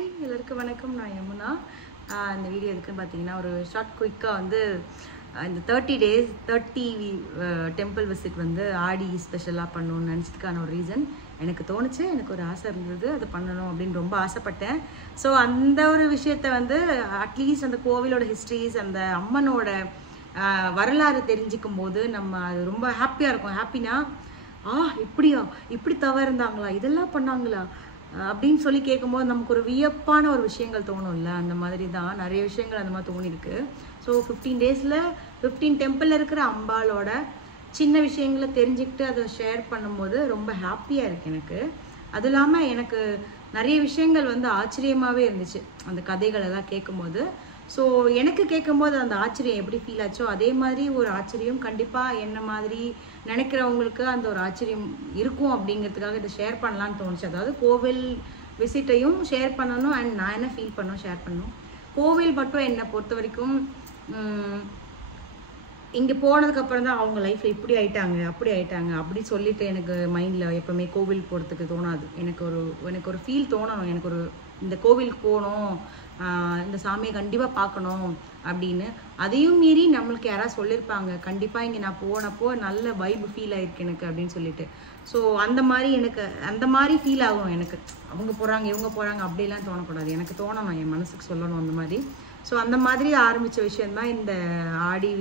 Hi எல்லாருக்கும் வணக்கம். நான் யமுனா. இந்த வீடியோ எதுக்குன்னு பார்த்தீங்கன்னா, ஒரு ஷார்ட் குயிக்காக வந்து இந்த 30 days 30 டெம்பிள் விசிட் வந்து ஆடி ஸ்பெஷலாக பண்ணணும்னு நினச்சதுக்கான ஒரு ரீசன் எனக்கு தோணுச்சு. எனக்கு ஒரு ஆசை இருந்தது, அதை பண்ணணும் அப்படின்னு ரொம்ப ஆசைப்பட்டேன். ஸோ அந்த ஒரு விஷயத்த வந்து அட்லீஸ்ட் அந்த கோவிலோட ஹிஸ்ட்ரிஸ், அந்த அம்மனோட வரலாறு தெரிஞ்சுக்கும் போது நம்ம அது ரொம்ப ஹாப்பியாக இருக்கும். ஹாப்பினா இப்படியா, இப்படி தவறு இருந்தாங்களா, இதெல்லாம் பண்ணாங்களா அப்படின்னு சொல்லி கேட்கும்போது நமக்கு ஒரு வியப்பான ஒரு விஷயங்கள் தோணும்ல. அந்த மாதிரி தான் நிறைய விஷயங்கள் அந்த மாதிரி தோணிருக்கு. ஸோ 15 daysல 15 டெம்பிளில் இருக்கிற அம்பாலோட சின்ன விஷயங்களை தெரிஞ்சுக்கிட்டு அதை ஷேர் பண்ணும்போது ரொம்ப ஹாப்பியாக இருக்குது எனக்கு. அது இல்லாமல் எனக்கு நிறைய விஷயங்கள் வந்து ஆச்சரியமாகவே இருந்துச்சு அந்த கதைகள் எல்லாம் கேட்கும்போது. ஸோ எனக்கு கேட்கும்போது அந்த ஆச்சரியம் எப்படி ஃபீல் ஆச்சோ அதே மாதிரி ஒரு ஆச்சரியம் கண்டிப்பாக என்ன மாதிரி நினைக்கிறவங்களுக்கு அந்த ஒரு ஆச்சரியம் இருக்கும் அப்படிங்கிறதுக்காக இதை ஷேர் பண்ணலான்னு தோணுச்சு. அதாவது கோவில் விசிட்டையும் ஷேர் பண்ணணும் அண்ட் நான் என்ன ஃபீல் பண்ணணும் ஷேர் பண்ணணும். கோவில் மட்டும் என்னை பொறுத்த வரைக்கும் இங்கே போனதுக்கப்புறம் தான் அவங்க லைஃப்பில் இப்படி ஆயிட்டாங்க அப்படி ஆயிட்டாங்க அப்படி சொல்லிட்டு எனக்கு மைண்டில் எப்போவுமே கோவில் போகிறதுக்கு தோணாது. எனக்கு ஒரு ஃபீல் தோணணும். எனக்கு ஒரு இந்த கோவிலுக்கு போகணும், இந்த சாமியை கண்டிப்பாக பார்க்கணும் அப்படின்னு. அதையும் மீறி நம்மளுக்கு யாராவது சொல்லியிருப்பாங்க, கண்டிப்பாக இங்கே நான் போனப்போ நல்ல வைப் ஃபீல் ஆயிருக்கு எனக்கு அப்படின்னு சொல்லிட்டு. ஸோ அந்த மாதிரி எனக்கு அந்த மாதிரி ஃபீல் ஆகும். எனக்கு அவங்க போகிறாங்க இவங்க போகிறாங்க அப்படிலாம் தோணக்கூடாது. எனக்கு தோணணும், என் மனசுக்கு சொல்லணும் அந்த மாதிரி. ஸோ அந்த மாதிரி ஆரம்பித்த விஷயந்தான் இந்த ஆடி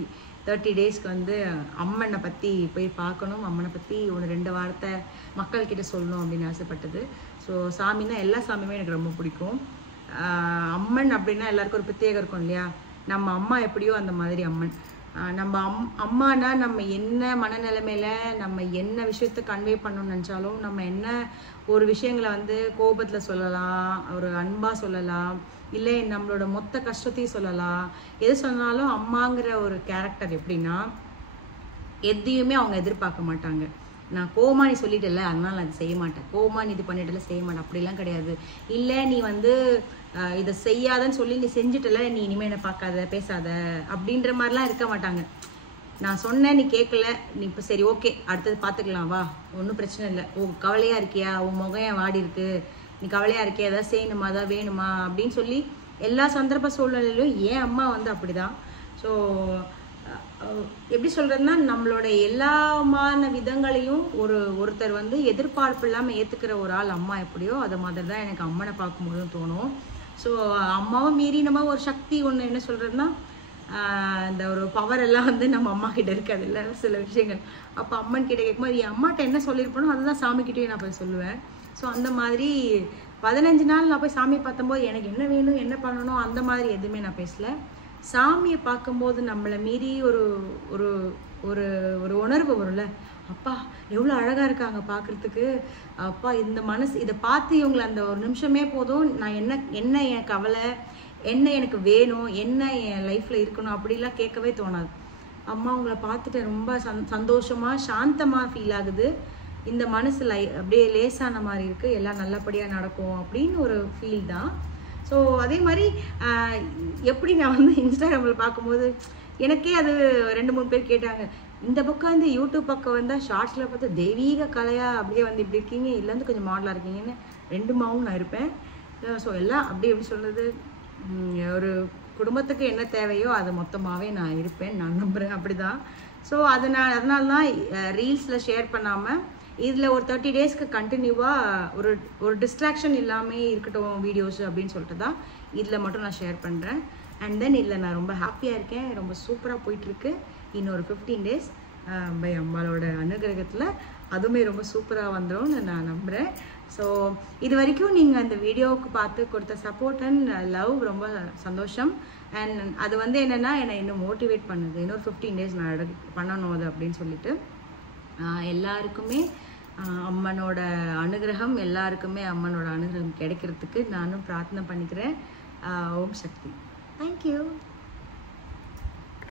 30 daysக்கு வந்து அம்மனை பற்றி போய் பார்க்கணும், அம்மனை பற்றி ஒரு 2 வார்த்தை மக்கள்கிட்ட சொல்லணும் அப்படின்னு ஆசைப்பட்டது. ஸோ சாமின்னா எல்லா சாமியுமே எனக்கு ரொம்ப பிடிக்கும். அம்மன் அப்படின்னா எல்லாருக்கும் ஒரு பிரத்யேகம் இருக்கும் இல்லையா. நம்ம அம்மா எப்படியோ அந்த மாதிரி அம்மன். நம்ம அம்மானா நம்ம என்ன மனநிலைமையில நம்ம என்ன விஷயத்த கன்வே பண்ணணும்னு நினச்சாலும், நம்ம என்ன ஒரு விஷயங்களை வந்து கோபத்தில் சொல்லலாம், ஒரு அன்பாக சொல்லலாம், இல்லை நம்மளோட மொத்த கஷ்டத்தையும் சொல்லலாம். எது சொன்னாலும் அம்மாங்கிற ஒரு கேரக்டர் எப்படின்னா எதையுமே அவங்க எதிர்பார்க்க மாட்டாங்க. நான் கோமா நீ சொல்லிட்டல அதனால நான் அது செய்ய மாட்டேன், கோமா நீ இது பண்ணிட்டல செய்ய மாட்டேன் அப்படிலாம் கிடையாது. இல்லை நீ வந்து இதை செய்யாதன்னு சொல்லி நீ செஞ்சுட்டல, நீ இனிமேல் என்ன பார்க்காத பேசாத அப்படின்ற மாதிரிலாம் இருக்க மாட்டாங்க. நான் சொன்னேன் நீ கேட்கல, நீ இப்போ சரி ஓகே அடுத்தது பார்த்துக்கலாம் வா, ஒன்றும் பிரச்சனை இல்லை, கவலையாக இருக்கியா, உன் முகம் ஏன் வாடி இருக்கு, நீ கவலையாக இருக்கியா, எதாவது செய்யணுமா எதாவது வேணுமா அப்படின்னு சொல்லி எல்லா சந்தர்ப்ப சூழ்நிலையிலும் என் அம்மா வந்து அப்படிதான். ஸோ எப்படி சொல்கிறதுனா நம்மளோட எல்லாமான விதங்களையும் ஒருத்தர் வந்து எதிர்பார்ப்பு இல்லாமல் ஏற்றுக்கிற ஒரு ஆள் அம்மா எப்படியோ அது மாதிரி தான் எனக்கு அம்மனை பார்க்கும்போதும் தோணும். ஸோ அம்மாவை மீறி நம்ம ஒரு சக்தி ஒன்று என்ன சொல்கிறதுனா இந்த ஒரு பவர் எல்லாம் வந்து நம்ம அம்மா கிட்ட இருக்காது இல்லை சில விஷயங்கள். அப்போ அம்மன் கிட்ட கேட்கும்போது என் அம்மாட்ட என்ன சொல்லியிருப்பனோ அதுதான் சாமிக்கிட்டேயும் நான் போய் சொல்லுவேன். ஸோ அந்த மாதிரி 15 நாள் நான் போய் சாமி பார்த்தம்போது எனக்கு என்ன வேணும் என்ன பண்ணணும் அந்த மாதிரி எதுவுமே நான் பேசலை. சாமியை பார்க்கும்போது நம்மளை மீறி ஒரு ஒரு ஒரு ஒரு உணர்வு வரும்ல, அப்பா எவ்வளோ அழகாக இருக்காங்க பார்க்குறதுக்கு, அப்பா இந்த மனசு இதை பார்த்து இவங்களை அந்த ஒரு நிமிஷமே போதும் நான் என்ன என் கவலை என்ன எனக்கு வேணும் என்ன என் லைஃப்பில் இருக்கணும் அப்படிலாம் கேட்கவே தோணாது. அம்மா உங்களை பார்த்துட்டு ரொம்ப சந்தோஷமாக சாந்தமாக ஃபீல் ஆகுது, இந்த மனசு அப்படியே லேசான மாதிரி இருக்குது, எல்லாம் நல்லபடியாக நடக்கும் அப்படின்னு ஒரு ஃபீல் தான். ஸோ அதே மாதிரி எப்படி நான் வந்து இன்ஸ்டாகிராமில் பார்க்கும்போது எனக்கே அது 2-3 பேர் கேட்டாங்க, இந்த பக்கம் வந்து யூடியூப் பக்கம் வந்தால் ஷார்ட்ஸில் பார்த்து தெய்வீக கலையாக அப்படியே வந்து இப்படி இருக்கீங்க, இல்லை வந்து கொஞ்சம் மாடலாக இருக்கீங்கன்னு 2மாவும் நான் இருப்பேன். ஸோ எல்லாம் அப்படி எப்படி சொல்கிறது, ஒரு குடும்பத்துக்கு என்ன தேவையோ அது மொத்தமாகவே நான் இருப்பேன், நான் நம்புகிறேன் அப்படி தான். ஸோ அதனால தான் ரீல்ஸில் ஷேர் பண்ணாமல் இதில் ஒரு 30 daysக்கு கண்டினியூவாக ஒரு டிஸ்ட்ராக்ஷன் இல்லாமல் இருக்கட்டும் வீடியோஸ் அப்படின்னு சொல்லிட்டு தான் இதில் மட்டும் நான் ஷேர் பண்ணுறேன். அண்ட் தென் இதில் நான் ரொம்ப ஹாப்பியாக இருக்கேன், ரொம்ப சூப்பராக போயிட்டுருக்கு. இன்னொரு 15 days பை அம்பாலோட அனுகிரகத்தில் அதுவுமே ரொம்ப சூப்பராக வந்துடும் நான் நம்புகிறேன். ஸோ இது வரைக்கும் நீங்கள் அந்த வீடியோவுக்கு பார்த்து கொடுத்த சப்போர்ட் அண்ட் லவ் ரொம்ப சந்தோஷம். அண்ட் அது வந்து என்னென்னா என்னை இன்னும் மோட்டிவேட் பண்ணுது, இன்னொரு 15 days நான் பண்ணணும் அது அப்படின்னு சொல்லிட்டு. எல்லாருக்குமே அம்மனோட அனுகிரகம் எல்லாருக்குமே அம்மனோட அனுகிரகம் கிடைக்கிறதுக்கு நானும் பிரார்த்தனை பண்ணிக்கிறேன். ஓம் சக்தி. தேங்க்யூ.